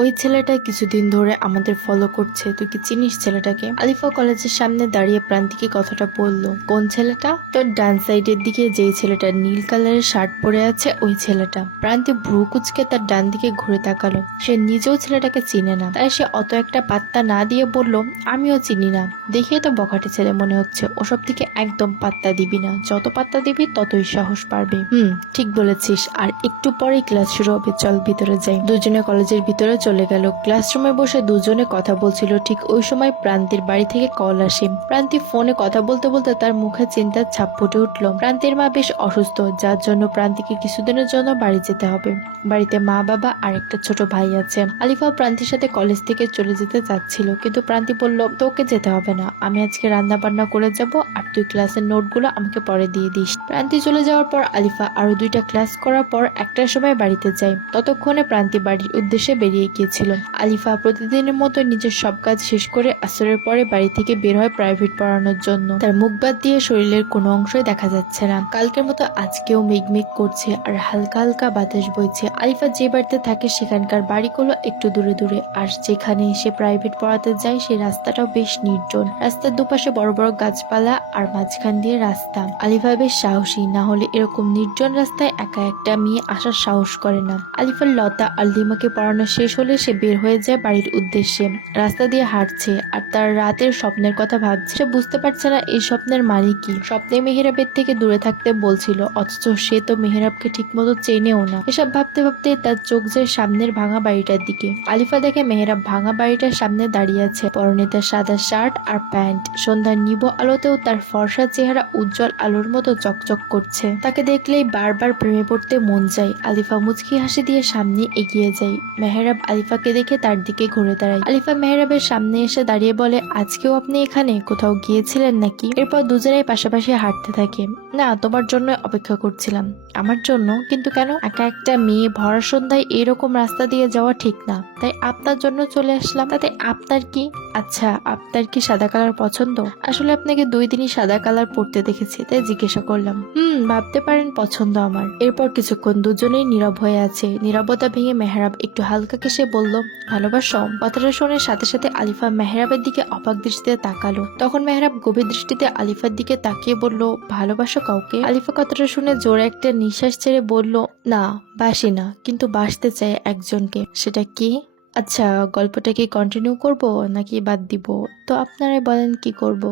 ওই ছেলেটা কিছুদিন ধরে আমাদের ফলো করছে, তুই কি চিনিস ছেলেটাকে? আলিফা কলেজের সামনে দাঁড়িয়ে প্রান্তিকে কথাটা বলল। কোন ছেলেটা? তোর ডান সাইডের দিকে যেই ছেলেটা নীল কালারের শার্ট পরে আছে ওই ছেলেটা। প্রান্তি ভ্রু কুচকে তার ডান দিকে ঘুরে তাকালো। সে নিজেও ছেলেটাকে চিনে না, তাই সে অত একটা পাত্তা না দিয়ে বলল, আমিও চিনি না, দেখিয়ে তো বখাটে ছেলে মনে হচ্ছে, ওসব দিকে একদম পাত্তা দিবি না, যত পাত্তা দিবি ততই সাহস পারবে। ঠিক বলেছিস, আর একটু পরেই ক্লাস শুরু হবে, চল ভিতরে যাই। দুজনে কলেজের ভিতরে চলে গেল। ক্লাসরুমে বসে দুজনে কথা বলছিল। ঠিক ওই সময় প্রান্তির বাড়ি থেকে কল আসে। প্রান্তি ফোনে কথা বলতে বলতে তার মুখে চিন্তার ছাপ ফুটে উঠল। প্রান্তির মা বেশ অসুস্থ, যার জন্য প্রান্তিকে কিছুদিনের জন্য বাড়ি যেতে হবে। বাড়িতে মা বাবা আর একটা ছোট ভাই আছে। আলিফা প্রান্তির সাথে কলেজ থেকে চলে যেতে চাচ্ছিল, কিন্তু প্রান্তি বলল, তোকে যেতে হবে না, আমি আজকে রান্না বান্না করে যাব, আর তুই ক্লাসের নোটগুলো আমাকে পরে দিয়ে দিস। প্রান্তি চলে যাওয়ার পর আলিফা আরো 2টা ক্লাস করার পর একটার সময় বাড়িতে যায়। ততক্ষণে প্রান্তি বাড়ির উদ্দেশ্যে বেরিয়ে গিয়েছিল। আলিফা প্রতিদিনের মতো নিজের সব কাজ শেষ করে আসরের পরে বাড়ি থেকে বের হয় প্রাইভেট পড়ানোর জন্য। তার মুখ বাদ দিয়ে শরীরের কোনো অংশই দেখা যাচ্ছে না। কালকের মতো আজকেও মেঘমেঘ করছে আর হালকা হালকা বাতাস বইছে। আলিফা যে বাড়িতে থাকে সেখানকার বাড়িগুলো একটু দূরে দূরে, আর যেখানে সে প্রাইভেট পড়াতে যায় সেই রাস্তাটাও বেশ নির্জন। রাস্তার দুপাশে বড় বড় গাছপালা আর মাঝখান দিয়ে রাস্তা। আলিফা বেশ সাহসী, না হলে এরকম নির্জন রাস্তায় একা একটা মেয়ে আসার সাহস করে না। আলিফার লতা আর লিমাকে পড়ানো শেষ হলে সে বের হয়ে যায় বাড়ির উদ্দেশ্যে। রাস্তা দিয়ে হাঁটছে আর তার রাতের স্বপ্নের কথা ভাবছে। সে বুঝতে পারছে না এই স্বপ্নের মানে কি। স্বপ্নে মেহেরাবের থেকে দূরে থাকতে বলছিল, অথচ সে তো মেহেরাবকে ঠিক মতো চেনেও না। এসব ভাবতে ভাবতে তার চোখ যায় সামনের ভাঙা বাড়িটার দিকে। আলিফা দেখে মেহেরাব ভাঙা বাড়িটার সামনে দাঁড়িয়ে আছে, পরনে তার সাদা শার্ট আর প্যান্ট। সন্ধ্যার নিভো আলোতেও তার ফর্সা চেহারা উজ্জ্বল আলোর মতো চকচক করছে। তাকে দেখলেই বারবার প্রেমে পড়তে মন চায়। আলিফা মুচকি হাসি দিয়ে সামনে এগিয়ে যায়। মেহেরাব আলিফাকে দেখে তার দিকে ঘুরে দাঁড়ায়। আলিফা মেহেরাবের সামনে এসে দাঁড়িয়ে বলে, আজকেও আপনি এখানে? কোথাও গিয়েছিলেন নাকি? এরপর দুজনেই পাশাপাশি হাঁটতে থাকে। না, তোমার জন্য অপেক্ষা করছিলাম। আমার জন্য? কিন্তু কেন? একা একটা মেয়ে ভরা সন্ধ্যায় এরকম রাস্তা দিয়ে যাওয়া ঠিক না, তাই আপনার জন্য চলে আসলাম। তাতে আপনার কি? আচ্ছা, আপনার কি সাদা কালার পছন্দ? আসলে আপনাকে 2 দিনই সাদা কালার পরতে দেখেছি, তাই জিজ্ঞাসা করলাম। ভাবতে পারেন পছন্দ আমার। এরপর কিছুক্ষণ দুজনেই নীরব হয়ে আছে। নীরবতা ভেঙে মেহরাব একটু হালকা কেসে বলল, ভালোবাসো? কথাটা শুনে সাথে সাথে আলিফা মেহরাবের দিকে অবাক দৃষ্টিতে তাকালো। তখন মেহরাব গভীর দৃষ্টিতে আলিফার দিকে তাকিয়ে বলল, ভালোবাসো কাউকে? আলিফা কথাটা শুনে জোরে একটা নিঃশ্বাস ছেড়ে বলল, না, বাসি না, কিন্তু বাসতে চাই একজনকে। সেটা কি? আচ্ছা, গল্পটা কি কন্টিনিউ করব নাকি বাদ দিব? তো আপনারাই বলেন কি করব।